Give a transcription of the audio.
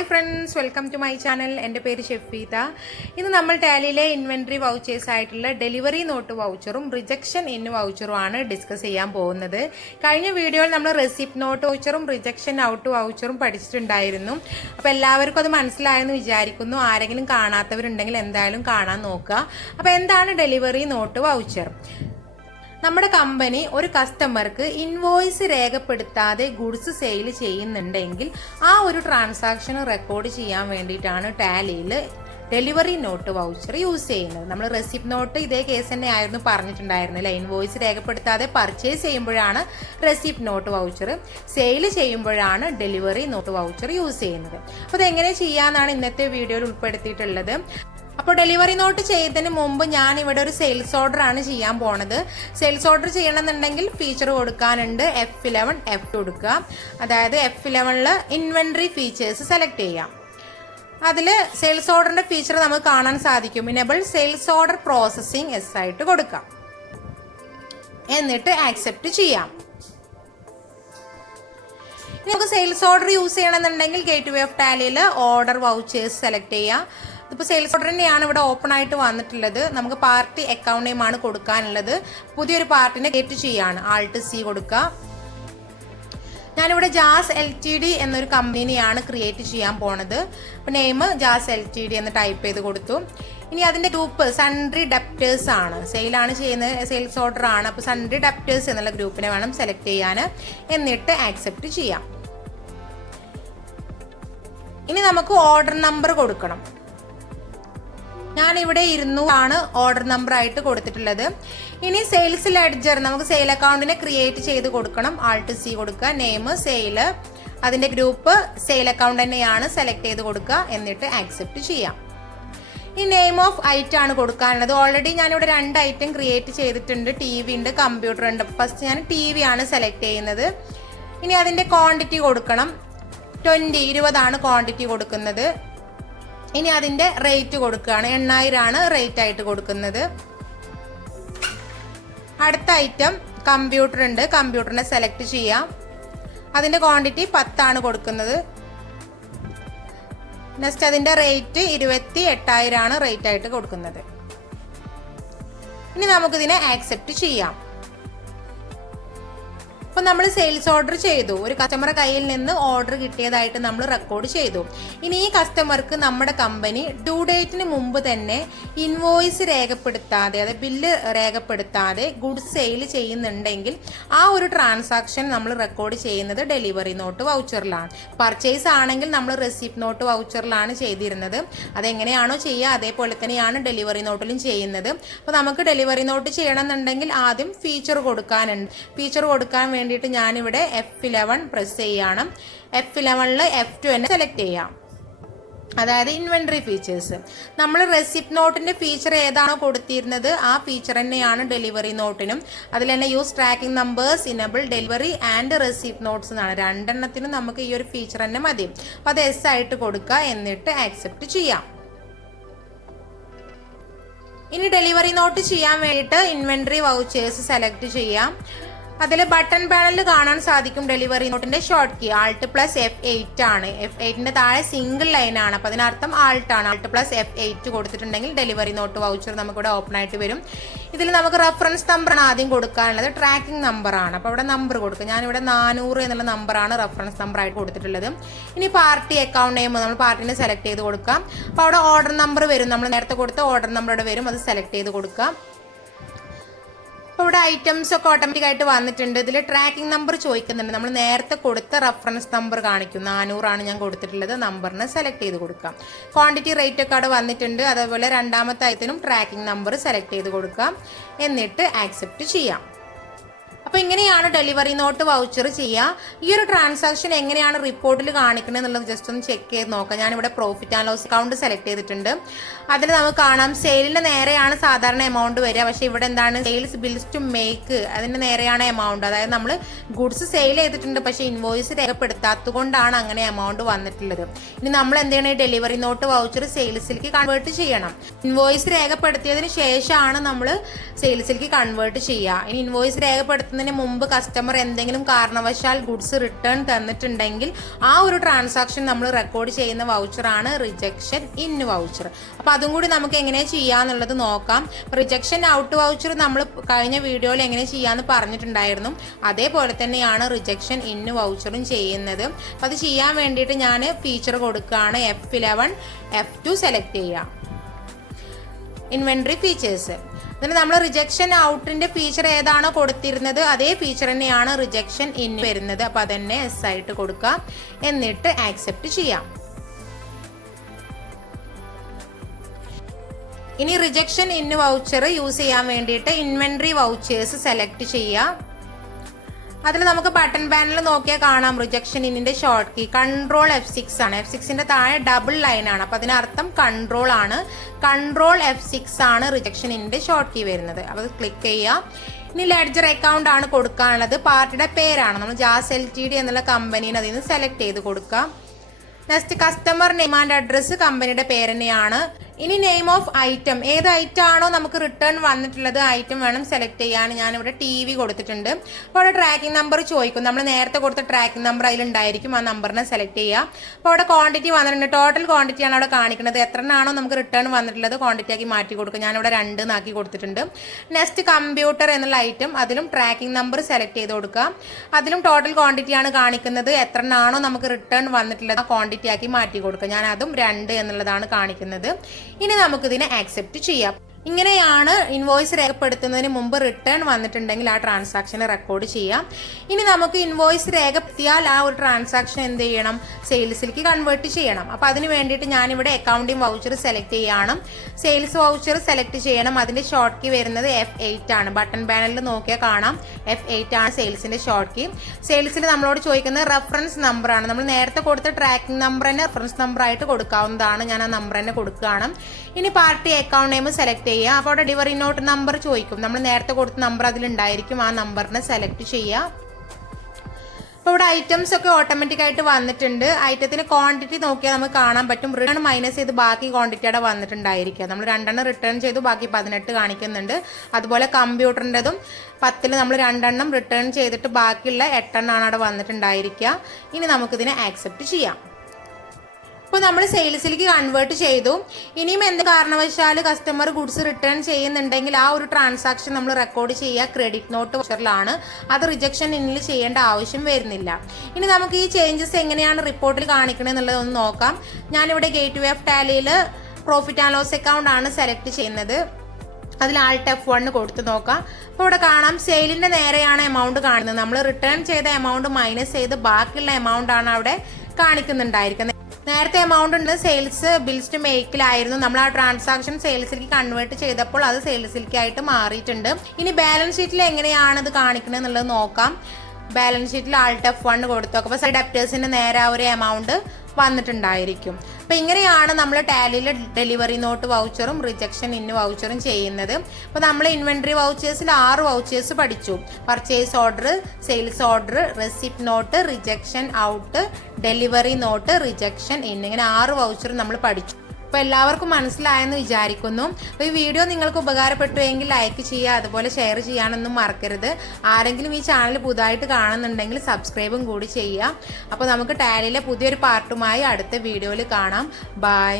Hi friends, welcome to my channel. എൻ്റെ പേര് ഷെഫീത. ഇന്ന് നമ്മൾ ടാലിയിലെ ഇൻവെൻട്രി വൗച്ചേഴ്സ് ആയിട്ടുള്ള ഡെലിവറി നോട്ട് വൗച്ചറും റിജക്ഷൻ ഇൻ വൗച്ചറും ആണ് ഡിസ്കസ് ചെയ്യാൻ പോകുന്നത്. കഴിഞ്ഞ വീഡിയോയിൽ നമ്മൾ റെസിപ്റ്റ് നോട്ട് വൗച്ചറും റിജക്ഷൻ ഔട്ട് വൗച്ചറും പഠിച്ചിട്ടുണ്ടായിരുന്നു. അപ്പോൾ എല്ലാവർക്കും അത് മനസ്സിലായെന്ന് വിചാരിക്കുന്നു. ആരെങ്കിലും കാണാത്തവരുണ്ടെങ്കിൽ എന്തായാലും കാണാൻ നോക്കുക. അപ്പോൾ എന്താണ് ഡെലിവറി നോട്ട് വൗച്ചർ? നമ്മുടെ കമ്പനി ഒരു കസ്റ്റമർക്ക് ഇൻവോയ്സ് രേഖപ്പെടുത്താതെ ഗുഡ്സ് സെയിൽ ചെയ്യുന്നുണ്ടെങ്കിൽ ആ ഒരു ട്രാൻസാക്ഷൻ റെക്കോർഡ് ചെയ്യാൻ വേണ്ടിയിട്ടാണ് ടാലിയിൽ ഡെലിവറി നോട്ട് വൗച്ചർ യൂസ് ചെയ്യുന്നത്. നമ്മൾ റെസിപ്റ്റ് നോട്ട് ഇതേ കേസ് തന്നെ ആയിരുന്നു പറഞ്ഞിട്ടുണ്ടായിരുന്നില്ല. ഇൻവോയ്സ് രേഖപ്പെടുത്താതെ പർച്ചേസ് ചെയ്യുമ്പോഴാണ് റെസിപ്റ്റ് നോട്ട് വൗച്ചർ, സെയിൽ ചെയ്യുമ്പോഴാണ് ഡെലിവറി നോട്ട് വൗച്ചർ യൂസ് ചെയ്യുന്നത്. അപ്പോൾ അതെങ്ങനെ ചെയ്യാമെന്നാണ് ഇന്നത്തെ വീഡിയോയിൽ ഉൾപ്പെടുത്തിയിട്ടുള്ളത്. അപ്പോൾ ഡെലിവറി നോട്ട് ചെയ്തതിന് മുമ്പ് ഞാൻ ഇവിടെ ഒരു സെയിൽസ് ഓർഡർ ആണ് ചെയ്യാൻ പോണത്. സെയിൽസ് ഓർഡർ ചെയ്യണമെന്നുണ്ടെങ്കിൽ ഫീച്ചർ കൊടുക്കാനുണ്ട്. F11 F കൊടുക്കുക. അതായത് F11 ഇൻവെന്ററി ഫീച്ചേഴ്സ് സെലക്ട് ചെയ്യാം. അതിൽ സെയിൽസ് ഓർഡറിന്റെ ഫീച്ചർ നമുക്ക് കാണാൻ സാധിക്കും. Enable sales order processing yes ആയിട്ട് കൊടുക്കാം. എന്നിട്ട് ആക്സെപ്റ്റ് ചെയ്യാം. നമുക്ക് സെയിൽസ് ഓർഡർ യൂസ് ചെയ്യണമെന്നുണ്ടെങ്കിൽ ഗേറ്റ്വേ ഓഫ് ടാലിയിൽ ഓർഡർ വൗച്ചേഴ്സ് സെലക്ട് ചെയ്യാം. ഇപ്പോൾ സെയിൽസ് ഓർഡർ തന്നെയാണ് ഇവിടെ ഓപ്പൺ ആയിട്ട് വന്നിട്ടുള്ളത്. നമുക്ക് പാർട്ടി അക്കൗണ്ട് നെയിം ആണ് കൊടുക്കാനുള്ളത്. പുതിയൊരു പാർട്ടിനെ ക്രിയേറ്റ് ചെയ്യാണ്. Alt+C കൊടുക്കുക. ഞാനിവിടെ ജാസ് LTD എന്നൊരു കമ്പനിയാണ് ക്രിയേറ്റ് ചെയ്യാൻ പോണത്. അപ്പോൾ നെയിം ജാസ് LTD എന്ന് ടൈപ്പ് ചെയ്ത് കൊടുത്തു. ഇനി അതിന്റെ ഗ്രൂപ്പ് സൺഡ്രി ഡെപ്റ്റേഴ്സ് ആണ്. സെയിലാണ് ചെയ്യുന്നത്, സെയിൽസ് ഓർഡർ ആണ്. അപ്പോൾ സൺഡ്രി ഡെപ്റ്റേഴ്സ് എന്നുള്ള ഗ്രൂപ്പിനെ വേണം സെലക്ട് ചെയ്യാൻ. എന്നിട്ട് ആക്സെപ്റ്റ് ചെയ്യാം. ഇനി നമുക്ക് ഓർഡർ നമ്പർ കൊടുക്കണം. ഞാനിവിടെ 200 ആണ് ഓർഡർ നമ്പർ ആയിട്ട് കൊടുത്തിട്ടുള്ളത്. ഇനി സെയിൽസ് ലെഡ്ജർ നമുക്ക് സെയിൽ അക്കൗണ്ടിനെ ക്രിയേറ്റ് ചെയ്ത് കൊടുക്കണം. Alt+C കൊടുക്കുക. നെയിം സെയിൽ, അതിന്റെ ഗ്രൂപ്പ് സെയിൽ അക്കൗണ്ട് തന്നെയാണ്, സെലക്ട് ചെയ്ത് കൊടുക്കുക. എന്നിട്ട് ആക്സെപ്റ്റ് ചെയ്യാം. ഈ നെയിം ഓഫ് ഐറ്റം ആണ് കൊടുക്കാനുള്ളത്. ഓൾറെഡി ഞാനിവിടെ 2 ഐറ്റം ക്രിയേറ്റ് ചെയ്തിട്ടുണ്ട്. TV ഉണ്ട്, കമ്പ്യൂട്ടർ ഉണ്ട്. ഫസ്റ്റ് ഞാൻ TV ആണ് സെലക്ട് ചെയ്യുന്നത്. ഇനി അതിന്റെ ക്വാണ്ടിറ്റി കൊടുക്കണം. 20 ആണ് ക്വാണ്ടിറ്റി കൊടുക്കുന്നത്. ഇനി അതിന്റെ റേറ്റ് കൊടുക്കുകയാണ്. 8000 ആണ് റേറ്റ് ആയിട്ട് കൊടുക്കുന്നത്. അടുത്ത ഐറ്റം കമ്പ്യൂട്ടർ ഉണ്ട്. കമ്പ്യൂട്ടറിനെ സെലക്ട് ചെയ്യാം. അതിന്റെ ക്വാണ്ടിറ്റി 10 ആണ് കൊടുക്കുന്നത്. നെക്സ്റ്റ് അതിന്റെ റേറ്റ് 28,000 ആണ് റേറ്റ് ആയിട്ട് കൊടുക്കുന്നത്. ഇനി നമുക്കിതിനെ ആക്സെപ്റ്റ് ചെയ്യാം. അപ്പോൾ നമ്മൾ സെയിൽസ് ഓർഡർ ചെയ്തു. ഒരു കസ്റ്റമറുടെ കയ്യിൽ നിന്ന് ഓർഡർ കിട്ടിയതായിട്ട് നമ്മൾ റെക്കോർഡ് ചെയ്തു. ഇനി ഈ കസ്റ്റമർക്ക് നമ്മുടെ കമ്പനി ഡ്യൂ ഡേറ്റിന് മുമ്പ് തന്നെ ഇൻവോയ്സ് രേഖപ്പെടുത്താതെ, അതായത് ബില്ല് രേഖപ്പെടുത്താതെ ഗുഡ്സ് സെയിൽ ചെയ്യുന്നുണ്ടെങ്കിൽ ആ ഒരു ട്രാൻസാക്ഷൻ നമ്മൾ റെക്കോർഡ് ചെയ്യുന്നത് ഡെലിവറി നോട്ട് വൗച്ചറിലാണ്. പർച്ചേസ് ആണെങ്കിൽ നമ്മൾ റെസിപ്റ്റ് നോട്ട് വൗച്ചറിലാണ് ചെയ്തിരുന്നത്. അതെങ്ങനെയാണോ ചെയ്യുക അതേപോലെ തന്നെയാണ് ഡെലിവറി നോട്ടിലും ചെയ്യുന്നത്. അപ്പോൾ നമുക്ക് ഡെലിവറി നോട്ട് ചെയ്യണമെന്നുണ്ടെങ്കിൽ ആദ്യം ഫീച്ചർ കൊടുക്കാനുണ്ട്. ഫീച്ചർ കൊടുക്കാൻ വേണ്ടിയിട്ട് ഞാനിവിടെ F11 പ്രസ് ചെയ്യണം. F11 F2 തന്നെ സെലക്ട് ചെയ്യാം. അതായത് ഇൻവെന്ററി ഫീച്ചേഴ്സ്. നമ്മൾ റെസിപ്റ്റ് നോട്ടിന്റെ ഫീച്ചർ ഏതാണോ കൊടുത്തിരുന്നത് ആ ഫീച്ചർ തന്നെയാണ് ഡെലിവറി നോട്ടിനും. അതിൽ തന്നെ use tracking numbers, enable delivery and receipt notes എന്നാണ്. 2 എണ്ണത്തിനും നമുക്ക് ഈ ഒരു ഫീച്ചർ തന്നെ മതി. അപ്പോൾ അത് എസ് ആയിട്ട് കൊടുക്കുക. എന്നിട്ട് ആക്സെപ്റ്റ് ചെയ്യാം. ഇനി ഡെലിവറി നോട്ട് ചെയ്യാൻ വേണ്ടിയിട്ട് ഇൻവെന്ററി വൗച്ചേഴ്സ് സെലക്ട് ചെയ്യാം. അതിൽ ബട്ടൺ പാനലിൽ കാണാൻ സാധിക്കും ഡെലിവറി നോട്ടിന്റെ ഷോർട്ട് കീ Alt+F8 ആണ്. F8ന്റെ താഴെ സിംഗിൾ ലൈൻ ആണ്. അപ്പോൾ അതിനർത്ഥം Alt ആണ്. Alt+F8 കൊടുത്തിട്ടുണ്ടെങ്കിൽ ഡെലിവറി നോട്ട് വൗച്ചർ നമുക്കിവിടെ ഓപ്പൺ ആയിട്ട് വരും. ഇതിൽ നമുക്ക് റെഫറൻസ് നമ്പർ ആണ് ആദ്യം കൊടുക്കാനുള്ളത്. ട്രാക്കിംഗ് നമ്പർ ആണ്. അപ്പോൾ അവിടെ നമ്പർ കൊടുക്കുക. ഞാനിവിടെ 400 എന്നുള്ള നമ്പറാണ് റെഫറൻസ് നമ്പർ ആയിട്ട് കൊടുത്തിട്ടുള്ളത്. ഇനി പാർട്ടി അക്കൗണ്ട് നെയിം നമ്മൾ പാർട്ടിനെ സെലക്ട് ചെയ്ത് കൊടുക്കാം. അപ്പോൾ അവിടെ ഓർഡർ നമ്പർ വരും. നമ്മൾ നേരത്തെ കൊടുത്ത ഓർഡർ നമ്പർ അവിടെ വരും. അത് സെലക്ട് ചെയ്ത് കൊടുക്കാം. ഇവിടെ ഐറ്റംസ് ഒക്കെ ഓട്ടോമാറ്റിക് ആയിട്ട് വന്നിട്ടുണ്ട്. ഇതിൽ ട്രാക്കിംഗ് നമ്പർ ചോദിക്കുന്നുണ്ട്. നമ്മൾ നേരത്തെ കൊടുത്ത റെഫറൻസ് നമ്പർ കാണിക്കും. 400 ആണ് ഞാൻ കൊടുത്തിട്ടുള്ളത്. നമ്പറിനെ സെലക്ട് ചെയ്ത് കൊടുക്കാം. ക്വാണ്ടിറ്റി റേറ്റ് ഒക്കെ അവിടെ വന്നിട്ടുണ്ട്. അതേപോലെ രണ്ടാമത്തെ ഐറ്റത്തിനും ട്രാക്കിംഗ് നമ്പർ സെലക്ട് ചെയ്ത് കൊടുക്കാം. എന്നിട്ട് ആക്സെപ്റ്റ് ചെയ്യാം. അപ്പോൾ ഇങ്ങനെയാണ് ഡെലിവറി നോട്ട് വൗച്ചർ ചെയ്യുക. ഈ ഒരു ട്രാൻസാക്ഷൻ എങ്ങനെയാണ് റിപ്പോർട്ടിൽ കാണിക്കുന്നത് എന്നുള്ളത് ജസ്റ്റ് ഒന്ന് ചെക്ക് ചെയ്ത് നോക്കാം. ഞാനിവിടെ profit and loss account select ചെയ്തിട്ടുണ്ട്. അതിൽ നമുക്ക് കാണാം സെയിലിന് നേരെയാണ് സാധാരണ എമൗണ്ട് വരിക. പക്ഷേ ഇവിടെ എന്താണ് സെയിൽസ് ബിൽസ് ടു മേക്ക്, അതിന് നേരെയാണ് എമൗണ്ട്. അതായത് നമ്മൾ ഗുഡ്സ് സെയിൽ ചെയ്തിട്ടുണ്ട് പക്ഷേ ഇൻവോയ്സ് രേഖപ്പെടുത്താത്തത് കൊണ്ടാണ് അങ്ങനെ എമൗണ്ട് വന്നിട്ടുള്ളത്. ഇനി നമ്മൾ എന്ത് ചെയ്യണം? ഡെലിവറി നോട്ട് വൗച്ചർ സെയിൽസിലേക്ക് കൺവേർട്ട് ചെയ്യണം. ഇൻവോയ്സ് രേഖപ്പെടുത്തിയതിന് ശേഷമാണ് നമ്മൾ സെയിൽസിലേക്ക് കൺവേർട്ട് ചെയ്യുക. ഇനി ഇൻവോയ്സ് രേഖപ്പെടുത്തുന്ന കൊടുക്കുന്നതിന് മുമ്പ് കസ്റ്റമർ എന്തെങ്കിലും കാരണവശാൽ ഗുഡ്സ് റിട്ടേൺ തന്നിട്ടുണ്ടെങ്കിൽ ആ ഒരു ട്രാൻസാക്ഷൻ നമ്മൾ റെക്കോർഡ് ചെയ്യുന്ന വൗച്ചറാണ് റിജക്ഷൻ ഇൻ വൗച്ചർ. അപ്പോൾ അതും കൂടി നമുക്ക് എങ്ങനെ ചെയ്യാന്നുള്ളത് നോക്കാം. റിജക്ഷൻ ഔട്ട് വൗച്ചർ നമ്മൾ കഴിഞ്ഞ വീഡിയോയിൽ എങ്ങനെ ചെയ്യാമെന്ന് പറഞ്ഞിട്ടുണ്ടായിരുന്നു. അതേപോലെ തന്നെയാണ് റിജക്ഷൻ ഇൻ വൗച്ചറും ചെയ്യുന്നത്. അപ്പോൾ അത് ചെയ്യാൻ വേണ്ടിയിട്ട് ഞാൻ ഫീച്ചർ കൊടുക്കുകയാണ്. F11 F2 സെലക്ട് ചെയ്യുക, ഇൻവെന്ററി ഫീച്ചേഴ്സ്. എന്നിട്ട് നമ്മൾ റിജക്ഷൻ ഔട്ടിന്റെ ഫീച്ചർ ഏതാണോ കൊടുത്തിരുന്നത് അതേ ഫീച്ചർ തന്നെയാണ് റിജക്ഷൻ ഇൻ വരുന്നത്. അപ്പോൾ അതന്നെ എസ് ആയിട്ട് കൊടുക്കുക, എന്നിട്ട് ആക്സെപ്റ്റ് ചെയ്യാം. ഇനി റിജക്ഷൻ ഇൻ വൗച്ചർ യൂസ് ചെയ്യാൻ വേണ്ടിയിട്ട് ഇൻവെന്ററി വൗച്ചേഴ്സ് സെലക്ട് ചെയ്യുക. അതിൽ നമുക്ക് ബട്ടൺ പാനൽ നോക്കിയാൽ കാണാം റിജക്ഷൻ ഇന്നിന്റെ ഷോർട്ട് കീ കൺട്രോൾ F6 ആണ്. F6ന്റെ താഴെ ഡബിൾ ലൈൻ ആണ്. അപ്പോൾ അതിനർത്ഥം കൺട്രോൾ ആണ്. കൺട്രോൾ F6 ആണ് റിജക്ഷൻ ഇന്നിന്റെ ഷോർട്ട് കീ വരുന്നത്. അപ്പോൾ അത് ക്ലിക്ക് ചെയ്യുക. ഇനി ലെഡ്ജർ അക്കൗണ്ട് ആണ് കൊടുക്കാനുള്ളത്. പാർട്ടിയുടെ പേരാണ് നമ്മൾ ജാസ് LTD എന്നുള്ള കമ്പനീനെ അതിൽ നിന്ന് സെലക്ട് ചെയ്ത് കൊടുക്കുക. Next customer name and address കമ്പനിയുടെ പേര് തന്നെയാണ്. ഇനി നെയിം ഓഫ് ഐറ്റം, ഏത് ഐറ്റം ആണോ നമുക്ക് റിട്ടേൺ വന്നിട്ടുള്ളത് ഐറ്റം വേണം സെലക്ട് ചെയ്യാൻ. ഞാനിവിടെ TV കൊടുത്തിട്ടുണ്ട്. അപ്പോൾ അവിടെ ട്രാക്കിംഗ് നമ്പർ ചോദിക്കും. നമ്മൾ നേരത്തെ കൊടുത്ത ട്രാക്കിംഗ് നമ്പർ അതിലുണ്ടായിരിക്കും. ആ നമ്പറിനെ സെലക്ട് ചെയ്യുക. അപ്പോൾ അവിടെ ക്വാണ്ടിറ്റി വന്നിട്ടുണ്ട്. ടോട്ടൽ ക്വാണ്ടിറ്റി ആണ് അവിടെ കാണിക്കുന്നത്. എത്ര ആണോ നമുക്ക് റിട്ടേൺ വന്നിട്ടുള്ളത് ക്വാണ്ടിറ്റി ആക്കി മാറ്റി കൊടുക്കുക. ഞാനിവിടെ 2 ആക്കി കൊടുത്തിട്ടുണ്ട്. നെക്സ്റ്റ് കമ്പ്യൂട്ടർ എന്നുള്ള ഐറ്റം, അതിലും ട്രാക്കിംഗ് നമ്പർ സെലക്ട് ചെയ്ത് കൊടുക്കുക. അതിലും ടോട്ടൽ ക്വാണ്ടിറ്റി ആണ് കാണിക്കുന്നത്. എത്ര ആണോ നമുക്ക് റിട്ടേൺ വന്നിട്ടുള്ളത് ആ ക്വാണ്ടിറ്റി ആക്കി മാറ്റി കൊടുക്കുക. ഞാൻ അതും 2 എന്നുള്ളതാണ് കാണിക്കുന്നത്. ഇനി നമുക്കിതിനെ ആക്സെപ്റ്റ് ചെയ്യാം. ഇങ്ങനെയാണ് ഇൻവോയ്സ് രേഖപ്പെടുത്തുന്നതിന് മുമ്പ് റിട്ടേൺ വന്നിട്ടുണ്ടെങ്കിൽ ആ ട്രാൻസാക്ഷനെ റെക്കോർഡ് ചെയ്യാം. ഇനി നമുക്ക് ഇൻവോയ്സ് രേഖപ്പെടുത്തിയാൽ ആ ഒരു ട്രാൻസാക്ഷൻ എന്ത് ചെയ്യണം, സെയിൽസിലേക്ക് കൺവേർട്ട് ചെയ്യണം. അപ്പോൾ അതിന് വേണ്ടിയിട്ട് ഞാനിവിടെ അക്കൗണ്ടിങ് വൗച്ചർ സെലക്ട് ചെയ്യണം. സെയിൽസ് വൗച്ചർ സെലക്ട് ചെയ്യണം. അതിൻ്റെ ഷോർട്ട് കീ വരുന്നത് F8 ആണ്. ബട്ടൺ പാനലിൽ നോക്കിയാൽ കാണാം F8 ആണ് സെയിൽസിൻ്റെ ഷോർട്ട് കീ. സെയിൽസിൽ നമ്മളോട് ചോദിക്കുന്നത് റെഫറൻസ് നമ്പർ ആണ്. നമ്മൾ നേരത്തെ കൊടുത്ത ട്രാക്കിംഗ് നമ്പർ തന്നെ റെഫറൻസ് നമ്പർ ആയിട്ട് കൊടുക്കാവുന്നതാണ്. ഞാൻ ആ നമ്പർ തന്നെ കൊടുക്കുകയാണ്. ഇനി പാർട്ടി അക്കൗണ്ട് നെയിം സെലക്ട് ചെയ്യുക. അപ്പോൾ അവിടെ ഡെലിവറി നോട്ട് നമ്പർ ചോദിക്കും. നമ്മൾ നേരത്തെ കൊടുത്ത നമ്പർ അതിലുണ്ടായിരിക്കും. ആ നമ്പറിനെ സെലക്ട് ചെയ്യുക. അപ്പോൾ ഇവിടെ ഐറ്റംസ് ഒക്കെ ഓട്ടോമാറ്റിക് ആയിട്ട് വന്നിട്ടുണ്ട്. ഐറ്റത്തിന് ക്വാണ്ടിറ്റി നോക്കിയാൽ നമുക്ക് കാണാൻ പറ്റും. റിട്ടേൺ മൈനസ് ചെയ്ത് ബാക്കി ക്വാണ്ടിറ്റി അവിടെ വന്നിട്ടുണ്ടായിരിക്കുക. നമ്മൾ 2 റിട്ടേൺ ചെയ്തു, ബാക്കി 18 കാണിക്കുന്നുണ്ട്. അതുപോലെ കമ്പ്യൂട്ടറിൻ്റെതും 10 നമ്മൾ 2 റിട്ടേൺ ചെയ്തിട്ട് ബാക്കിയുള്ള 8 അവിടെ വന്നിട്ടുണ്ടായിരിക്കുക. ഇനി നമുക്കിതിനെ ആക്സെപ്റ്റ് ചെയ്യാം. അപ്പോൾ നമ്മൾ സെയിൽസിലേക്ക് കൺവേർട്ട് ചെയ്തു. ഇനിയും എന്ത് കാരണവശാൽ കസ്റ്റമർ ഗുഡ്സ് റിട്ടേൺ ചെയ്യുന്നുണ്ടെങ്കിൽ ആ ഒരു ട്രാൻസാക്ഷൻ നമ്മൾ റെക്കോർഡ് ചെയ്യുക ക്രെഡിറ്റ് നോട്ട് വൗച്ചറിലാണ്. അത് റിജക്ഷൻ ഇന്നിൽ ചെയ്യേണ്ട ആവശ്യം വരുന്നില്ല. ഇനി നമുക്ക് ഈ ചേഞ്ചസ് എങ്ങനെയാണ് റിപ്പോർട്ടിൽ കാണിക്കണത് എന്നുള്ളതൊന്ന് നോക്കാം. ഞാനിവിടെ ഗേറ്റ്വേ ഓഫ് ടാലിയിൽ പ്രോഫിറ്റ് ആൻഡ് ലോസ് അക്കൗണ്ട് ആണ് സെലക്ട് ചെയ്യുന്നത്. അതിൽ Alt F1 കൊടുത്ത് നോക്കാം. അപ്പോൾ ഇവിടെ കാണാം സെയിലിൻ്റെ നേരെയാണ് എമൗണ്ട് കാണുന്നത്. നമ്മൾ റിട്ടേൺ ചെയ്ത എമൗണ്ട് മൈനസ് ചെയ്ത് ബാക്കിയുള്ള എമൗണ്ട് ആണ് അവിടെ കാണിക്കുന്നുണ്ടായിരിക്കുന്നത്. നേരത്തെ എമൗണ്ട് ഉണ്ട് സെയിൽസ് ബിൽസ് ടു മേക്കിലായിരുന്നു. നമ്മൾ ആ ട്രാൻസാക്ഷൻ സെയിൽസിലേക്ക് കൺവേർട്ട് ചെയ്തപ്പോൾ അത് സെയിൽസിലേക്ക് ആയിട്ട് മാറിയിട്ടുണ്ട്. ഇനി ബാലൻസ് ഷീറ്റിൽ എങ്ങനെയാണ് ഇത് കാണിക്കുന്നത് എന്നുള്ളത് നോക്കാം. ബാലൻസ് ഷീറ്റിൽ Alt F1 കൊടുത്തു നോക്കാം. അപ്പോൾ ഡെപ്റ്റേഴ്സിന് നേരെ ഒരു എമൗണ്ട് വന്നിട്ടുണ്ടായിരിക്കും. അപ്പോൾ ഇങ്ങനെയാണ് നമ്മൾ ടാലിയിൽ ഡെലിവറി നോട്ട് വൗച്ചറും റിജക്ഷൻ ഇൻ വൗച്ചറും ചെയ്യുന്നത്. അപ്പോൾ നമ്മൾ ഇൻവെന്ററി വൗച്ചേഴ്സിൽ 6 വൗച്ചേഴ്സ് പഠിച്ചു. Purchase order, sales order, receipt note, rejection out, delivery note, rejection in, ഇങ്ങനെ 6 വൗച്ചർ നമ്മൾ പഠിച്ചു. അപ്പോൾ എല്ലാവർക്കും മനസ്സിലായെന്ന് വിചാരിക്കുന്നു. അപ്പോൾ ഈ വീഡിയോ നിങ്ങൾക്ക് ഉപകാരപ്പെട്ടുവെങ്കിൽ ലൈക്ക് ചെയ്യുക, അതുപോലെ ഷെയർ ചെയ്യാനൊന്നും മറക്കരുത്. ആരെങ്കിലും ഈ ചാനൽ പുതുതായിട്ട് കാണുന്നുണ്ടെങ്കിൽ സബ്സ്ക്രൈബും കൂടി ചെയ്യുക. അപ്പോൾ നമുക്ക് ടാലിയിലെ പുതിയൊരു പാർട്ടുമായി അടുത്ത വീഡിയോയിൽ കാണാം. ബൈ.